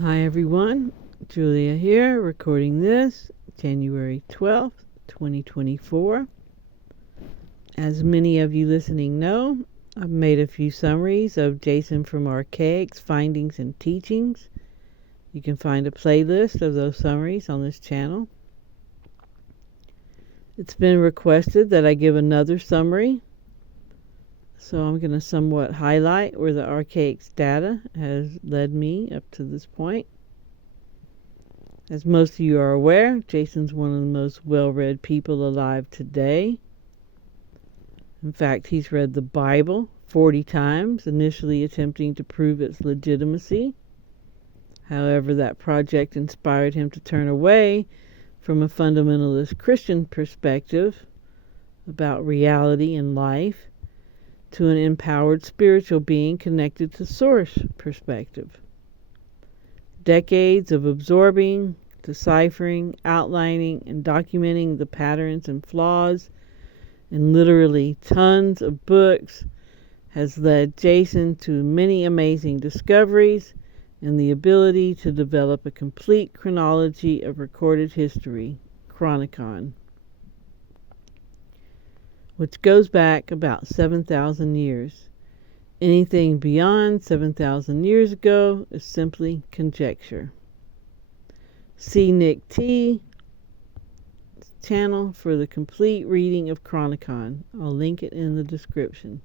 Hi everyone, Julia here, recording this January 12th, 2024. As many of you listening know, I've made a few summaries of Jason from Archaix's findings and teachings. You can find a playlist of those summaries on this channel. It's been requested that I give another summary, so I'm going to somewhat highlight where the Archaix data has led me up to this point. As most of you are aware, Jason's one of the most well-read people alive today. In fact, he's read the Bible 40 times, initially attempting to prove its legitimacy. However, that project inspired him to turn away from a fundamentalist Christian perspective about reality and life to an empowered spiritual being connected to source perspective. Decades of absorbing, deciphering, outlining, and documenting the patterns and flaws in literally tons of books has led Jason to many amazing discoveries and the ability to develop a complete chronology of recorded history, Chronicon, which goes back about 7,000 years. Anything beyond 7,000 years ago is simply conjecture. See Nick T. channel for the complete reading of Chronicon. I'll link it in the description.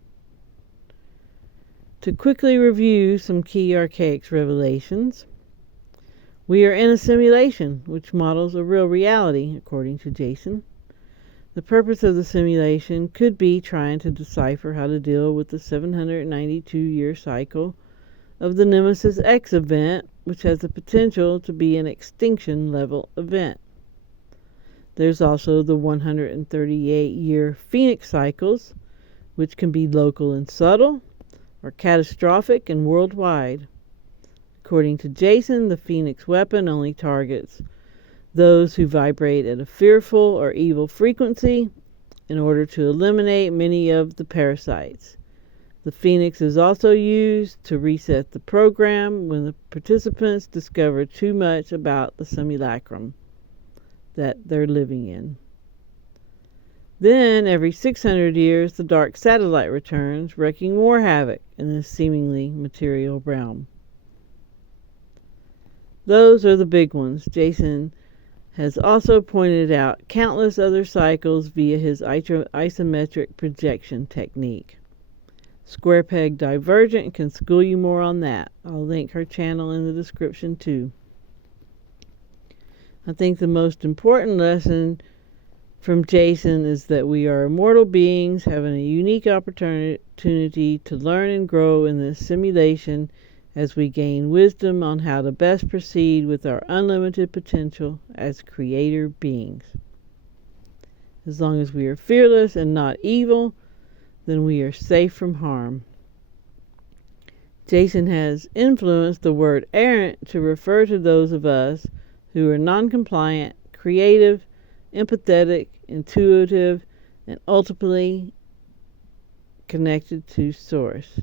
To quickly review some key Archaix revelations, we are in a simulation which models a real reality, according to Jason. The purpose of the simulation could be trying to decipher how to deal with the 792-year cycle of the Nemesis X event, which has the potential to be an extinction-level event. There's also the 138-year Phoenix cycles, which can be local and subtle, or catastrophic and worldwide. According to Jason, the Phoenix weapon only targets those who vibrate at a fearful or evil frequency in order to eliminate many of the parasites. The Phoenix is also used to reset the program when the participants discover too much about the simulacrum that they're living in. Then, every 600 years, the dark satellite returns, wreaking more havoc in this seemingly material realm. Those are the big ones. Jason has also pointed out countless other cycles via his isometric projection technique. Peg Divergent can school you more on that. I'll link her channel in the description too. I think the most important lesson from Jason is that we are immortal beings having a unique opportunity to learn and grow in this simulation as we gain wisdom on how to best proceed with our unlimited potential as creator beings. As long as we are fearless and not evil, then we are safe from harm. Jason has influenced the word errant to refer to those of us who are non-compliant, creative, empathetic, intuitive, and ultimately connected to Source.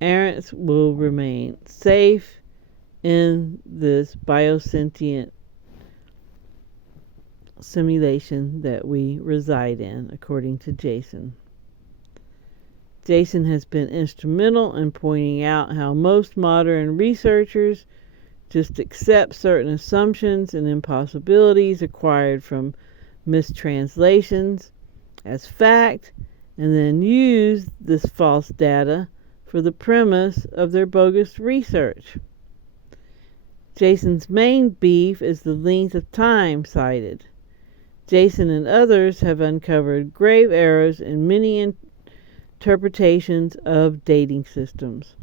Errants will remain safe in this biosentient simulation that we reside in, according to Jason. Jason has been instrumental in pointing out how most modern researchers just accept certain assumptions and impossibilities acquired from mistranslations as fact, and then use this false data for the premise of their bogus research. Jason's main beef is the length of time cited. Jason and others have uncovered grave errors in many interpretations of dating systems.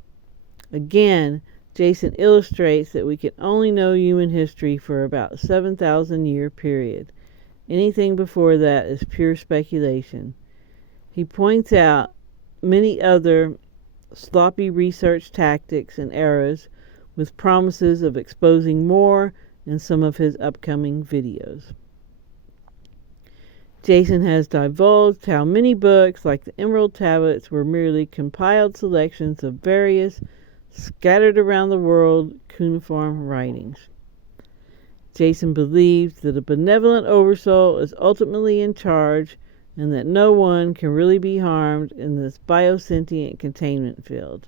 Again, Jason illustrates that we can only know human history for about a 7,000 year period. Anything before that is pure speculation. He points out many other sloppy research tactics and errors with promises of exposing more in some of his upcoming videos. Jason has divulged how many books, like the Emerald Tablets, were merely compiled selections of various scattered around the world cuneiform writings. Jason believes that a benevolent oversoul is ultimately in charge and that no one can really be harmed in this biosentient containment field.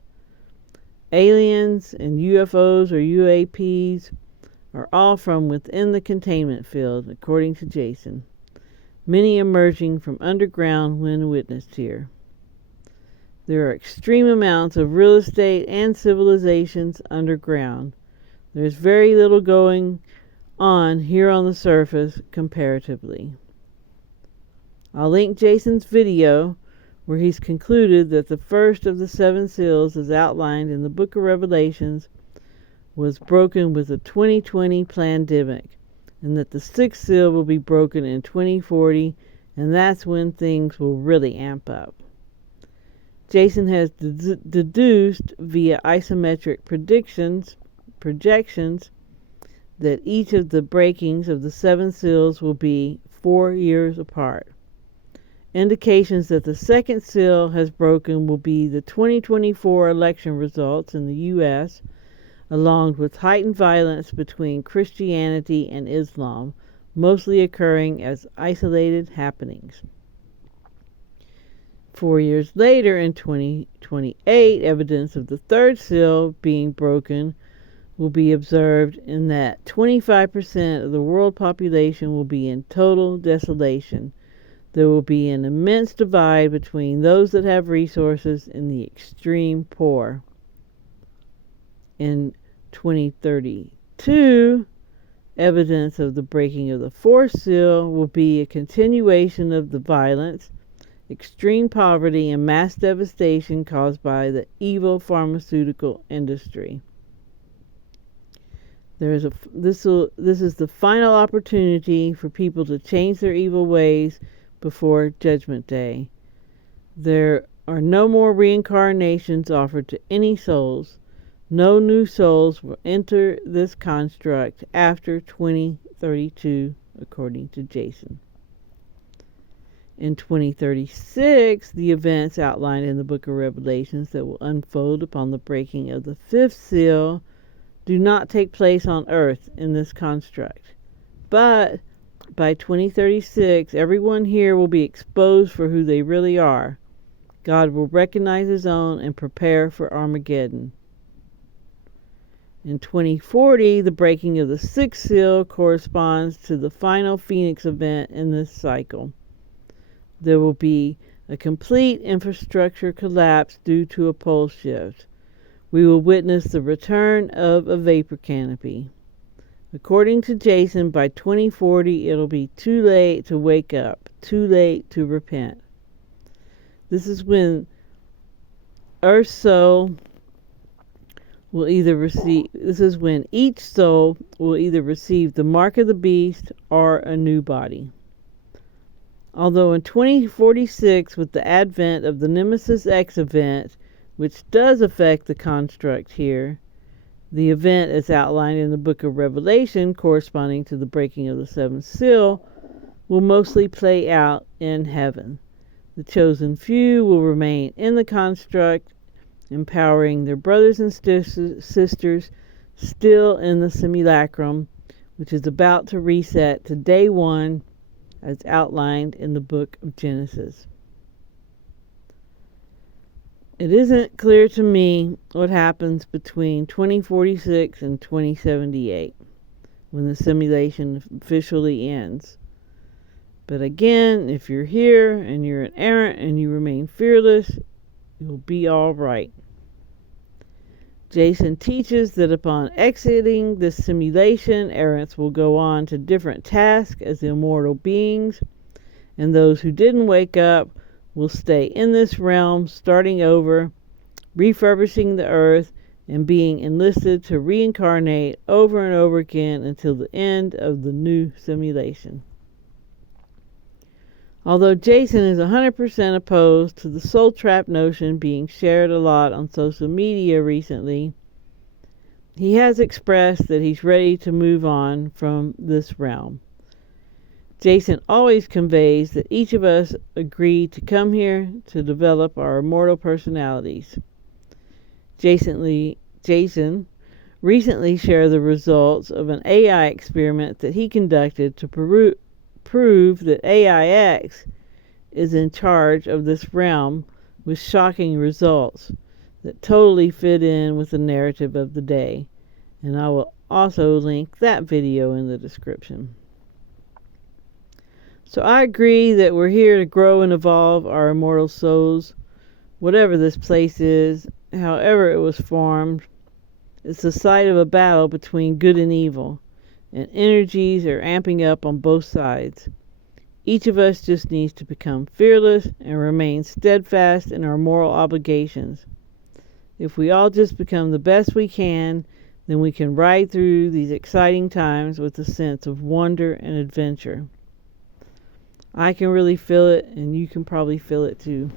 Aliens and UFOs or UAPs are all from within the containment field, according to Jason, many emerging from underground when witnessed here. There are extreme amounts of real estate and civilizations underground. There's very little going on here on the surface comparatively. I'll link Jason's video where he's concluded that the first of the 7 seals as outlined in the book of Revelations was broken with a 2020 pandemic, and that the 6th seal will be broken in 2040, and that's when things will really amp up. Jason has deduced via isometric projections that each of the breakings of the 7 seals will be 4 years apart. Indications that the 2nd seal has broken will be the 2024 election results in the U.S., along with heightened violence between Christianity and Islam, mostly occurring as isolated happenings. 4 years later, in 2028, evidence of the 3rd seal being broken will be observed in that 25% of the world population will be in total desolation. There will be an immense divide between those that have resources and the extreme poor. In 2032, evidence of the breaking of the 4th seal will be a continuation of the violence, extreme poverty, and mass devastation caused by the evil pharmaceutical industry. This is the final opportunity for people to change their evil ways before Judgment Day. There are no more reincarnations offered to any souls. No new souls will enter this construct after 2032, according to Jason. In 2036, the events outlined in the book of Revelations that will unfold upon the breaking of the 5th seal do not take place on Earth in this construct. But by 2036, everyone here will be exposed for who they really are. God will recognize his own and prepare for Armageddon. In 2040, the breaking of the 6th seal corresponds to the final Phoenix event in this cycle. There will be a complete infrastructure collapse due to a pole shift. We will witness the return of a vapor canopy. According to Jason, by 2040, it'll be too late to wake up, too late to repent. This is when each soul will either receive the mark of the beast or a new body. Although in 2046, with the advent of the Nemesis X event, which does affect the construct here, the event as outlined in the book of Revelation corresponding to the breaking of the 7th seal will mostly play out in heaven. The chosen few will remain in the construct, empowering their brothers and sisters still in the simulacrum, which is about to reset to day 1 as outlined in the book of Genesis. It isn't clear to me what happens between 2046 and 2078 when the simulation officially ends. But again, if you're here and you're an errant and you remain fearless, you'll be all right. Jason teaches that upon exiting this simulation, errants will go on to different tasks as immortal beings, and those who didn't wake up will stay in this realm, starting over, refurbishing the earth, and being enlisted to reincarnate over and over again until the end of the new simulation. Although Jason is 100% opposed to the soul trap notion being shared a lot on social media recently, he has expressed that he's ready to move on from this realm. Jason always conveys that each of us agreed to come here to develop our immortal personalities. Jason Jason recently shared the results of an AI experiment that he conducted to prove that AIX is in charge of this realm, with shocking results that totally fit in with the narrative of the day. And I will also link that video in the description. So I agree that we're here to grow and evolve our immortal souls, whatever this place is, however it was formed. It's the site of a battle between good and evil, and energies are amping up on both sides. Each of us just needs to become fearless and remain steadfast in our moral obligations. If we all just become the best we can, then we can ride through these exciting times with a sense of wonder and adventure. I can really feel it, and you can probably feel it too.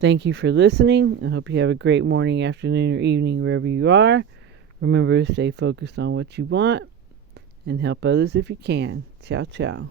Thank you for listening. I hope you have a great morning, afternoon, or evening wherever you are. Remember to stay focused on what you want and help others if you can. Ciao, ciao.